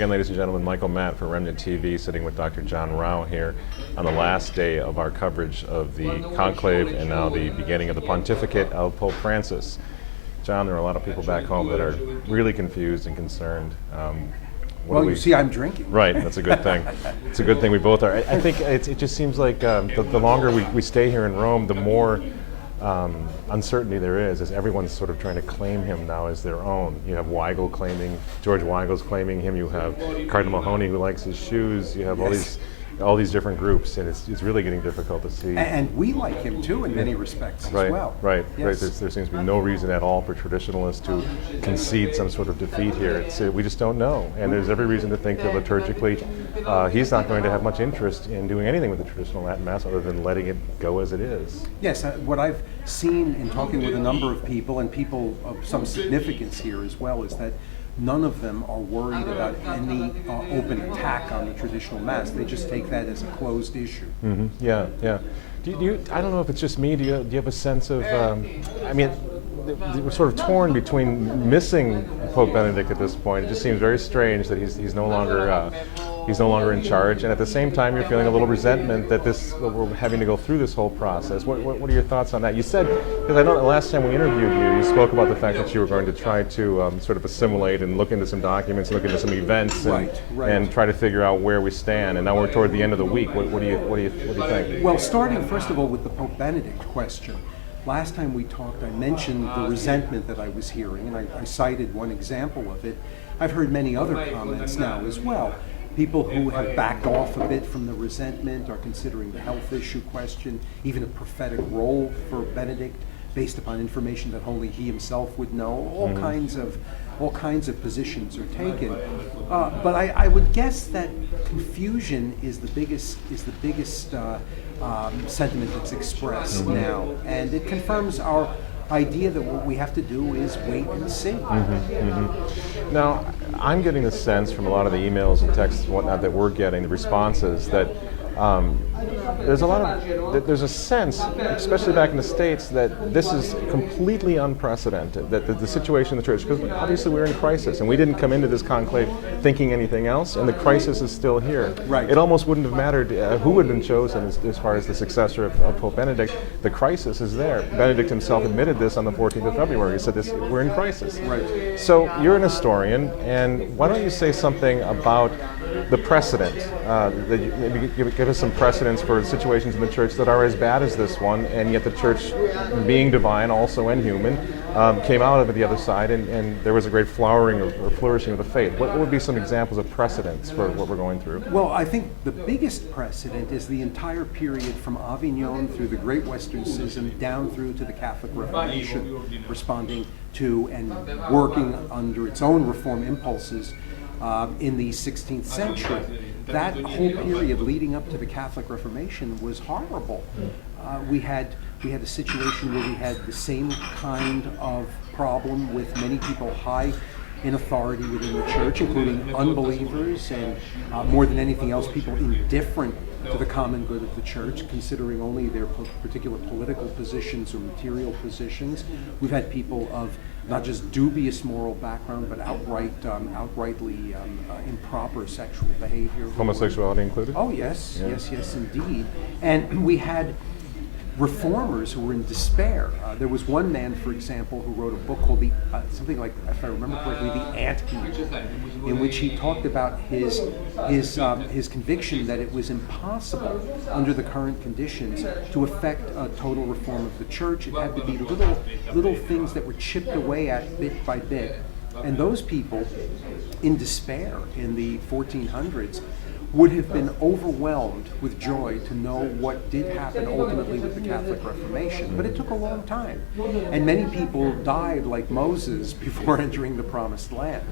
again, ladies and gentlemen. Michael Matt for Remnant TV, sitting with Dr. John Rao here on the last day of our coverage of the conclave and now the beginning of the pontificate of Pope Francis. John, there are a lot of people back home that are really confused and concerned. Well, you see, I'm drinking. Right, that's a good thing. It's a good thing we both are. I think it just seems like the longer we stay here in Rome, the more uncertainty there is, as everyone's sort of trying to claim him now as their own. You have George Weigel's claiming him, you have Cardinal Mahoney who likes his shoes, you have all these different groups, and it's really getting difficult to see. And we like him too in many respects as well. Right. Yes. There seems to be no reason at all for traditionalists to concede some sort of defeat here. We just don't know, and there's every reason to think that liturgically he's not going to have much interest in doing anything with the traditional Latin Mass other than letting it go as it is. Yes, what I've seen in talking with a number of people, and people of some significance here as well, is that none of them are worried about any open attack on the traditional Mass. They just take that as a closed issue. Mm-hmm. Yeah. Do you, I don't know if it's just me, do you have a sense of, we're sort of torn between missing Pope Benedict at this point. It just seems very strange that he's no longer in charge, and at the same time you're feeling a little resentment that we're having to go through this whole process. What are your thoughts on that? You said, because I know the last time we interviewed you spoke about the fact that you were going to try to sort of assimilate and look into some documents, look into some events, and try to figure out where we stand. And now we're toward the end of the week. What do you think? Well, starting first of all with the Pope Benedict question. Last time we talked, I mentioned the resentment that I was hearing, and I cited one example of it. I've heard many other comments now as well. People who have backed off a bit from the resentment are considering the health issue question, even a prophetic role for Benedict, based upon information that only he himself would know. All kinds of positions are taken, but I would guess that confusion is the biggest sentiment that's expressed now, and it confirms our idea that what we have to do is wait and see. Now, I'm getting the sense from a lot of the emails and texts and whatnot that we're getting, the responses, that there's a sense, especially back in the States, that this is completely unprecedented, that the situation in the church, because obviously we're in crisis, and we didn't come into this conclave thinking anything else, and the crisis is still here. Right. It almost wouldn't have mattered who had been chosen as far as the successor of Pope Benedict. The crisis is there. Benedict himself admitted this on the 14th of February. He said, we're in crisis. Right. So you're an historian, and why don't you say something about the precedent, maybe give us some precedents for situations in the church that are as bad as this one, and yet the church, being divine also and human, came out of it the other side, and there was a great flowering or flourishing of the faith. What would be some examples of precedents for what we're going through? Well, I think the biggest precedent is the entire period from Avignon through the Great Western Schism down through to the Catholic Reformation, responding to and working under its own reform impulses in the 16th century. That whole period leading up to the Catholic Reformation was horrible. We had a situation where we had the same kind of problem with many people high in authority within the church, including unbelievers and more than anything else, people indifferent to the common good of the church, considering only their particular political positions or material positions. We've had people of not just dubious moral background, but outrightly improper sexual behavior. Homosexuality included? Oh yes, yes, indeed. And we had reformers who were in despair. There was one man, for example, who wrote a book called something like, if I remember correctly, The Ant-Heap, in which he talked about his conviction that it was impossible under the current conditions to effect a total reform of the church. It had to be little things that were chipped away at bit by bit. And those people, in despair in the 1400s, would have been overwhelmed with joy to know what did happen ultimately with the Catholic Reformation. But it took a long time. And many people died like Moses before entering the Promised Land.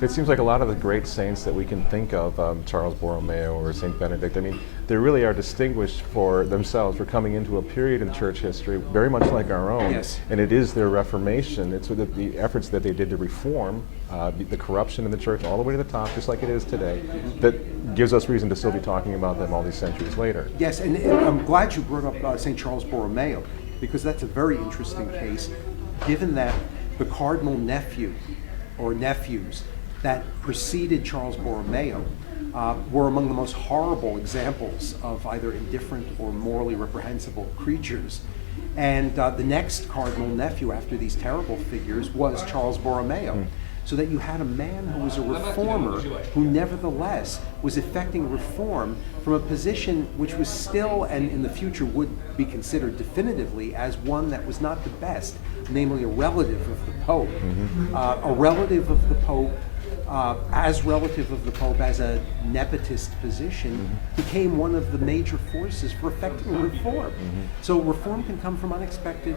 It seems like a lot of the great saints that we can think of, Charles Borromeo or St. Benedict, I mean, they really are distinguished for themselves for coming into a period in church history very much like our own. Yes. And it is their Reformation. It's the efforts that they did to reform the corruption in the church all the way to the top, just like it is today, that gives us reason to still be talking about them all these centuries later. Yes, and I'm glad you brought up St. Charles Borromeo, because that's a very interesting case, given that the cardinal nephew or nephews that preceded Charles Borromeo were among the most horrible examples of either indifferent or morally reprehensible creatures. And the next cardinal nephew after these terrible figures was Charles Borromeo. So that you had a man who was a reformer who nevertheless was effecting reform from a position which was still, and in the future would be considered definitively, as one that was not the best, namely a relative of the Pope. A relative of the Pope, as relative of the Pope as a nepotist position, became one of the major forces for effecting reform. So reform can come from unexpected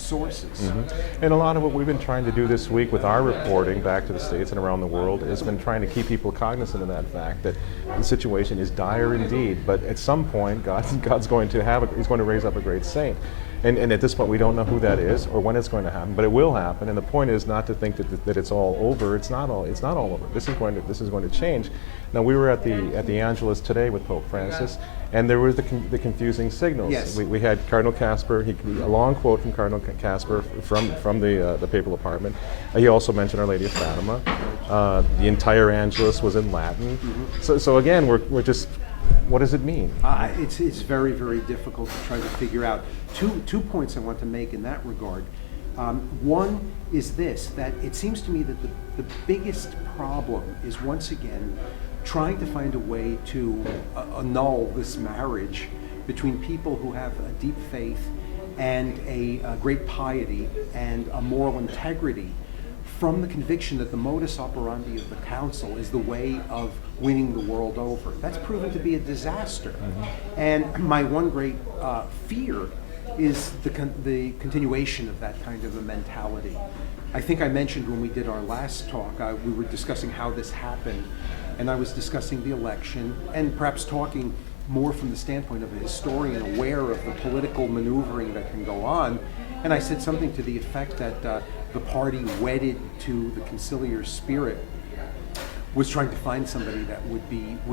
sources. And a lot of what we've been trying to do this week with our reporting back to the States and around the world has been trying to keep people cognizant of that fact, that the situation is dire indeed, but at some point God's going to he's going to raise up a great saint. And at this point, we don't know who that is or when it's going to happen, but it will happen. And the point is not to think that it's all over. It's not all over. This is going to change. Now, we were at the Angelus today with Pope Francis, and there were the confusing signals. Yes. We had Cardinal Casper. A long quote from Cardinal Casper from the papal apartment. He also mentioned Our Lady of Fatima. The entire Angelus was in Latin. So again, we're just. What does it mean? It's very, very difficult to try to figure out. Two points I want to make in that regard. One is this, that it seems to me that the biggest problem is once again trying to find a way to annul this marriage between people who have a deep faith and a great piety and a moral integrity, from the conviction that the modus operandi of the council is the way of winning the world over. That's proven to be a disaster. And my one great fear is the continuation of that kind of a mentality. I think I mentioned when we did our last talk, we were discussing how this happened, and I was discussing the election, and perhaps talking more from the standpoint of a historian aware of the political maneuvering that can go on. And I said something to the effect that the party wedded to the conciliar spirit was trying to find somebody that would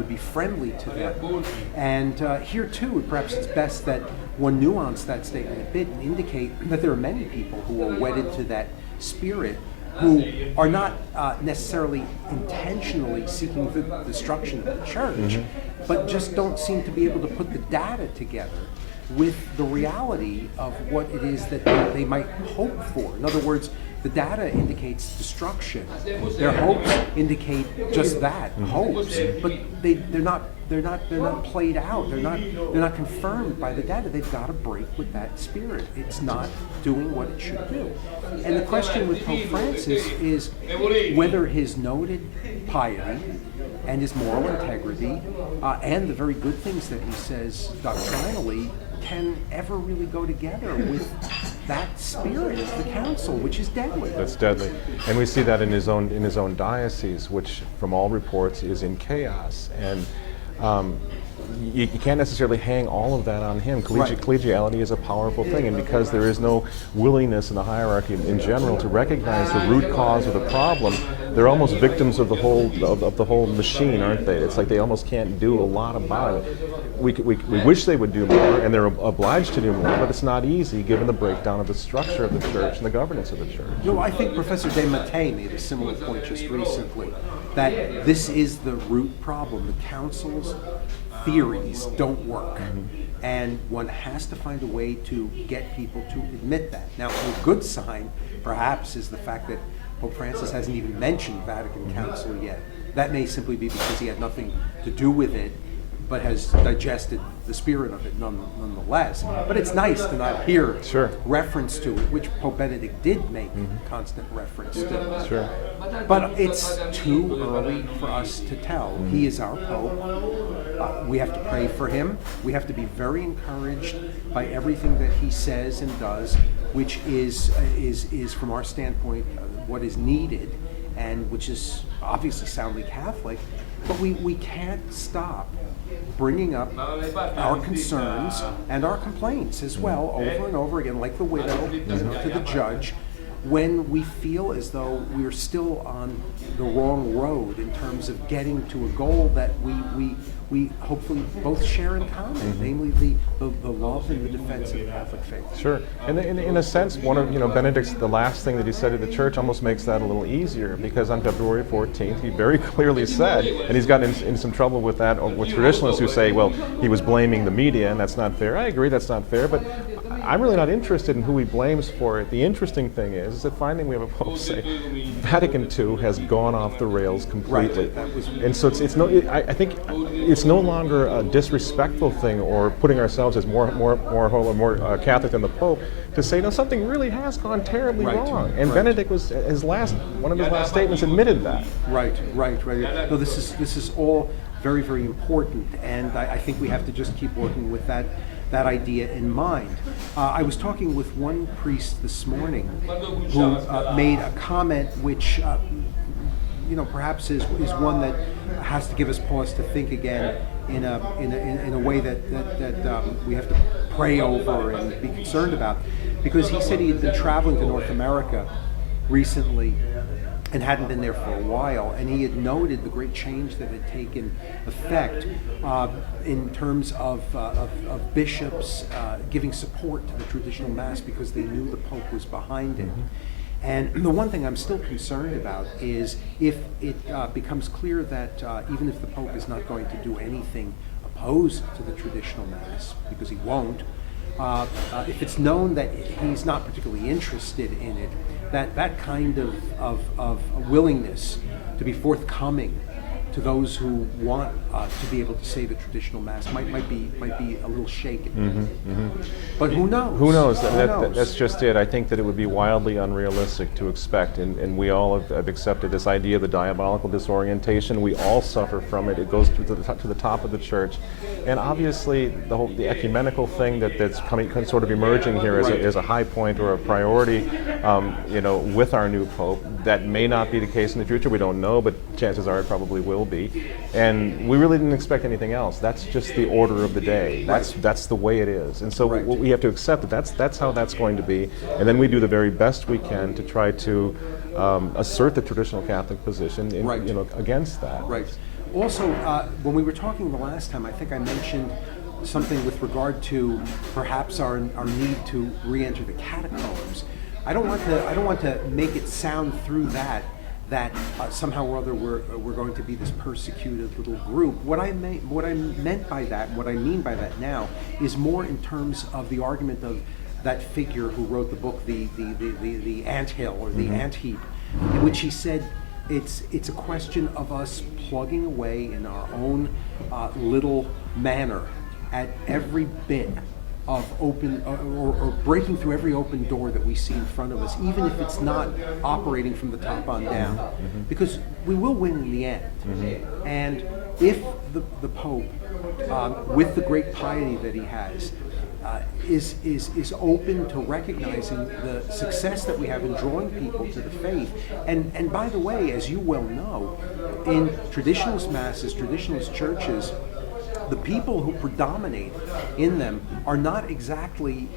be friendly to them. And here too, perhaps it's best that one nuance that statement a bit and indicate that there are many people who are wedded to that spirit who are not necessarily intentionally seeking the destruction of the church, but just don't seem to be able to put the data together with the reality of what it is that they might hope for. In other words, the data indicates destruction. Their hopes indicate just that, hopes, but they're not played out. They're not confirmed by the data. They've got to break with that spirit. It's not doing what it should do. And the question with Pope Francis is whether his noted piety and his moral integrity and the very good things that he says doctrinally can ever really go together with that spirit of the council, which is deadly. That's deadly, and we see that in his own diocese, which, from all reports, is in chaos. And you can't necessarily hang all of that on him. Collegiality is a powerful thing, and because there is no willingness in the hierarchy in general to recognize the root cause of the problem, they're almost victims of the whole machine, aren't they? It's like they almost can't do a lot about it. We wish they would do more, and they're obliged to do more, but it's not easy given the breakdown of the structure of the church and the governance of the church. No, I think Professor De Mattei made a similar point just recently, that this is the root problem. The council's theories don't work. And one has to find a way to get people to admit that. Now, a good sign, perhaps, is the fact that Pope Francis hasn't even mentioned Vatican Council yet. That may simply be because he had nothing to do with it, but has digested the spirit of it nonetheless. But it's nice to not hear reference to it, which Pope Benedict did make constant reference to. But it's too early for us to tell. He is our Pope. We have to pray for him. We have to be very encouraged by everything that he says and does, which is from our standpoint what is needed, and which is obviously soundly Catholic. But we can't stop bringing up our concerns and our complaints as well over and over again, like the widow, to the judge, when we feel as though we're still on the wrong road in terms of getting to a goal that we hopefully both share in common, namely the love and the defense of the Catholic faith. Sure, and in a sense, one of Benedict's, the last thing that he said to the church almost makes that a little easier, because on February 14th he very clearly said, and he's gotten in some trouble with that with traditionalists who say, well, he was blaming the media and that's not fair. I agree that's not fair, but I'm really not interested in who he blames for it. The interesting thing is that finally we have a pope say Vatican II has gone off the rails completely, and so I think it's no longer a disrespectful thing or putting ourselves as more holy, more Catholic than the Pope to say, no, something really has gone terribly wrong. And Benedict was one of his last statements admitted that. Right. No, this is all very, very important, and I think we have to just keep working with that idea in mind. I was talking with one priest this morning who made a comment which perhaps is one that has to give us pause to think again in a way that we have to pray over and be concerned about. Because he said he had been traveling to North America recently and hadn't been there for a while, and he had noted the great change that had taken effect in terms of bishops giving support to the traditional Mass because they knew the Pope was behind it. And the one thing I'm still concerned about is if it becomes clear that even if the Pope is not going to do anything opposed to the traditional Mass, because he won't, if it's known that he's not particularly interested in it, that kind of willingness to be forthcoming to those who want to be able to say the traditional Mass might be a little shaken. But who knows? Who knows? That's just it. I think that it would be wildly unrealistic to expect, and we all have accepted this idea of the diabolical disorientation. We all suffer from it. It goes to the top of the church, and obviously the ecumenical thing that's coming, sort of emerging here as a high point or a priority, with our new pope. That may not be the case in the future. We don't know, but chances are it probably will be. And we really didn't expect anything else. That's just the order of the day. That's the way it is. And so we have to accept that that's how that's going to be. And then we do the very best we can to try to assert the traditional Catholic position against that. Right. Also, when we were talking the last time, I think I mentioned something with regard to perhaps our need to re-enter the catacombs. I don't want to make it sound through that somehow or other we're going to be this persecuted little group. What I meant by that, what I mean by that now, is more in terms of the argument of that figure who wrote the book, the anthill or the antheap, in which he said it's a question of us plugging away in our own little manner at every bit of open or breaking through every open door that we see in front of us, even if it's not operating from the top on down, because we will win in the end. And if the Pope, with the great piety that he has, is open to recognizing the success that we have in drawing people to the faith, and by the way, as you well know, in traditionalist masses, traditionalist churches, the people who predominate in them are not exactly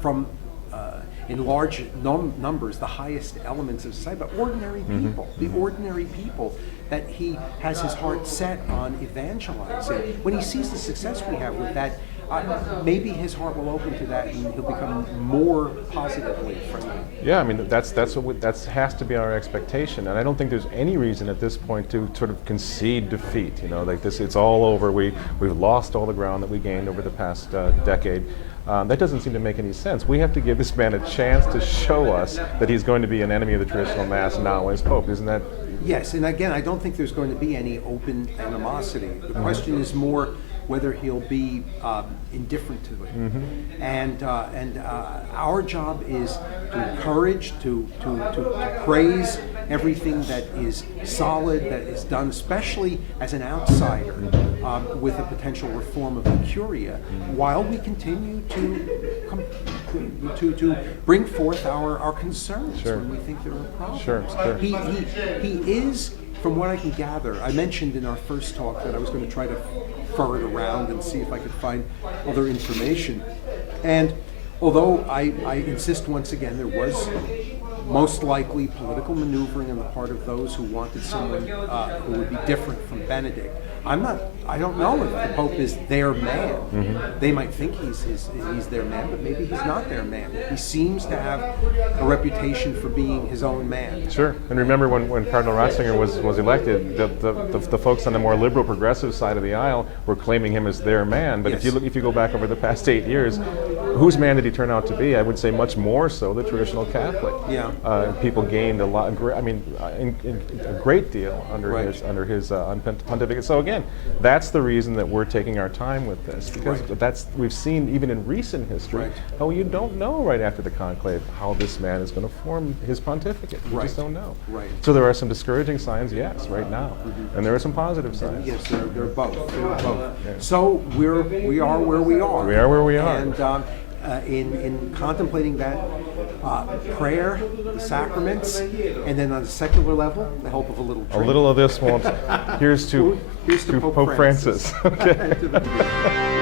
from in large numbers the highest elements of society, but ordinary people, the ordinary people that he has his heart set on evangelizing. When he sees the success we have with that, maybe his heart will open to that and he'll become more positively friendly. Yeah, I mean that has to be our expectation, and I don't think there's any reason at this point to sort of concede defeat. Like this, it's all over. We've lost all the ground that we gained over the past decade. That doesn't seem to make any sense. We have to give this man a chance to show us that he's going to be an enemy of the traditional Mass now as Pope. Isn't that? Yes, and again, I don't think there's going to be any open animosity. The question is more whether he'll be indifferent to it. And our job is to encourage, to praise everything that is solid, that is done, especially as an outsider, with a potential reform of the Curia, while we continue to bring forth our concerns when we think there are problems. Sure. He is, from what I can gather, I mentioned in our first talk that I was going to try to ferret around and see if I could find other information. And although I insist once again there was most likely political maneuvering on the part of those who wanted someone who would be different from Benedict, I don't know if the Pope is their man. They might think he's their man, but maybe he's not their man. He seems to have a reputation for being his own man. Sure. And remember when Cardinal Ratzinger was elected, the folks on the more liberal progressive side of the aisle were claiming him as their man. But Yes. if you go back over the past 8 years, whose man did he turn out to be? I would say much more so the traditional Catholic. Yeah. People gained a lot. I mean, a great deal under Right. his pontificate. So again, that's the reason that we're taking our time with this, because Right. we've seen even in recent history Right. how you don't know right after the conclave how this man is going to form his pontificate. You just Right. don't know. Right. So there are some discouraging signs, yes, right now, and there are some positive signs. Yes, they're both. So we are where we are. We are where we are. And in contemplating that, prayer, the sacraments, and then on a secular level, the help of a little A drink. little of this won't. Here's to Here's to Pope Francis. Okay. To the-